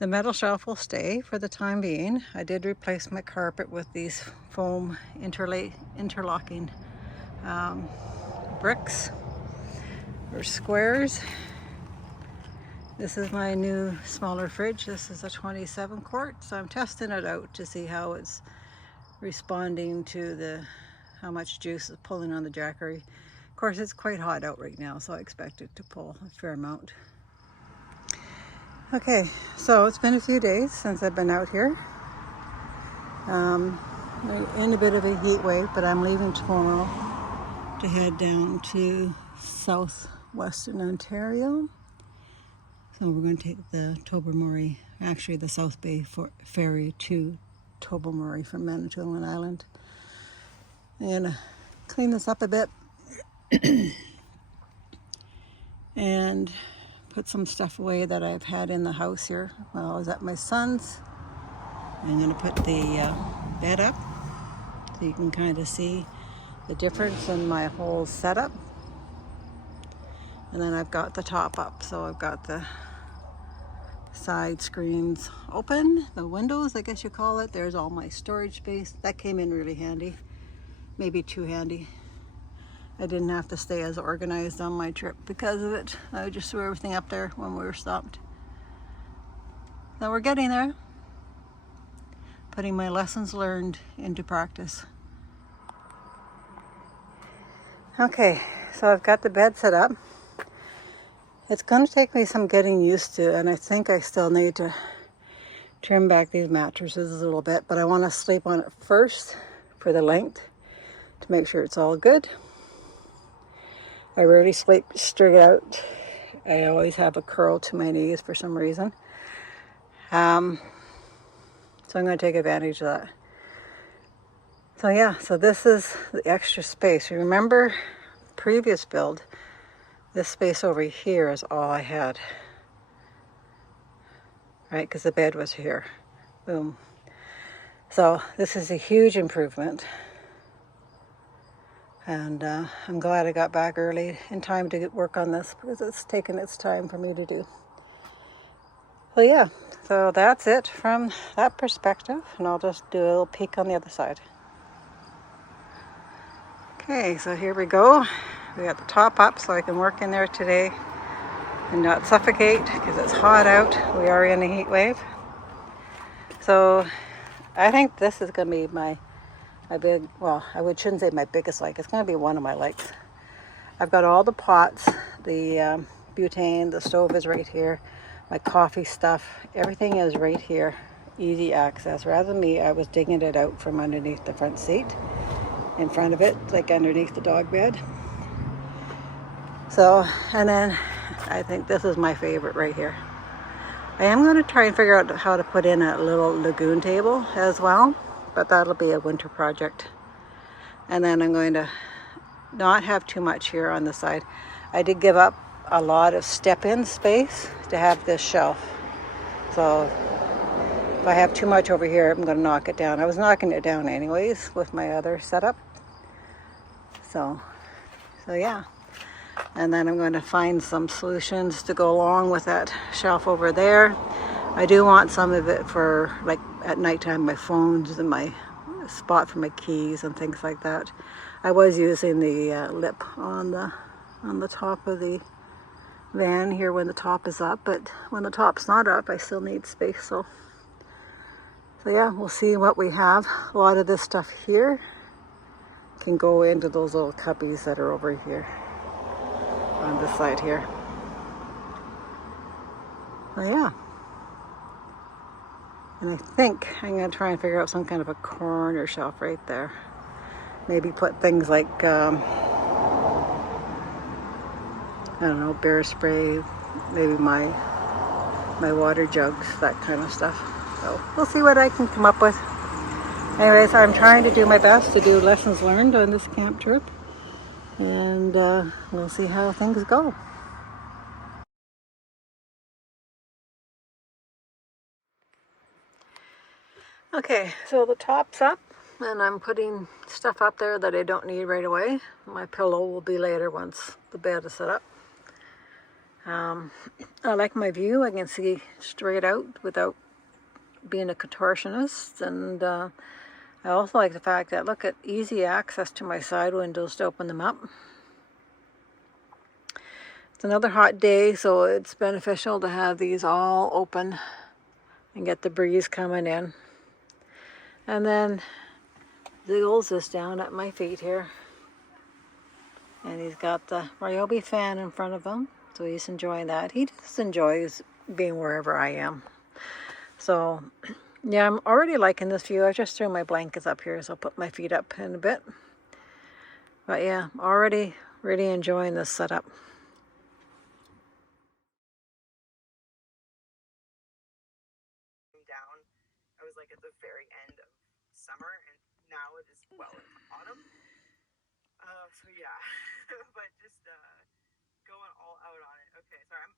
The metal shelf will stay for the time being. I did replace my carpet with these foam interlocking bricks or squares. This is my new smaller fridge. This is a 27 quart, so I'm testing it out to see how it's responding to how much juice is pulling on the Jackery. Of course, it's quite hot out right now, so I expect it to pull a fair amount. Okay, so it's been a few days since I've been out here. In a bit of a heat wave, but I'm leaving tomorrow to head down to southwestern Ontario. So we're going to take the Tobermory, actually the South Bay ferry to Tobermory from Manitoulin Island. I'm going to clean this up a bit and put some stuff away that I've had in the house here while I was at my son's. I'm going to put the bed up so you can kind of see the difference in my whole setup. And then I've got the top up, so I've got the side screens open, the windows I guess you call it. There's all my storage space. That came in really handy, maybe too handy. I didn't have to stay as organized on my trip because of it. I just threw everything up there when we were stopped. So we're getting there. Putting my lessons learned into practice. Okay, so I've got the bed set up. It's going to take me some getting used to, and I think I still need to trim back these mattresses a little bit, but I want to sleep on it first for the length to make sure it's all good. I rarely sleep straight out. I always have a curl to my knees for some reason. So I'm going to take advantage of that. So yeah, so this is the extra space. Remember previous build, this space over here is all I had, right? Because the bed was here. Boom. So this is a huge improvement. And I'm glad I got back early in time to work on this because it's taken its time for me to do. Well, yeah, so that's it from that perspective. And I'll just do a little peek on the other side. Okay, so here we go. We got the top up so I can work in there today and not suffocate because it's hot out. We are in a heat wave. So I think this is going to be my big, well, shouldn't say my biggest like. It's going to be one of my likes. I've got all the pots, the butane, the stove is right here, my coffee stuff, everything is right here. Easy access. Rather than me, I was digging it out from underneath the front seat, in front of it, like underneath the dog bed. So, and then I think this is my favorite right here. I am going to try and figure out how to put in a little lagoon table as well, but that'll be a winter project. And then I'm going to not have too much here on the side. I did give up a lot of step-in space to have this shelf. So if I have too much over here, I'm going to knock it down. I was knocking it down anyways with my other setup. So yeah. And then I'm going to find some solutions to go along with that shelf over there. I do want some of it for, like, at nighttime, my phones and my spot for my keys and things like that. I was using the lip on the top of the van here when the top is up, but when the top's not up, I still need space. So yeah, we'll see what we have. A lot of this stuff here can go into those little cubbies that are over here on this side here. So yeah. And I think I'm going to try and figure out some kind of a corner shelf right there. Maybe put things like, I don't know, bear spray, maybe my water jugs, that kind of stuff. So we'll see what I can come up with. Anyways, I'm trying to do my best to do lessons learned on this camp trip. And we'll see how things go. Okay, so the top's up and I'm putting stuff up there that I don't need right away. My pillow will be later once the bed is set up. Um, I like my view. I can see straight out without being a contortionist, and I also like the fact that, look at easy access to my side windows to open them up. It's another hot day, so it's beneficial to have these all open and get the breeze coming in. And then Ziggles is down at my feet here, and he's got the Ryobi fan in front of him, so he's enjoying that. He just enjoys being wherever I am. So yeah, I'm already liking this view. I just threw my blankets up here, so I'll put my feet up in a bit. But yeah, already really enjoying this setup. Down, I was like at the very end of summer, and now it is well into autumn. So yeah, but just going all out on it. Okay, sorry,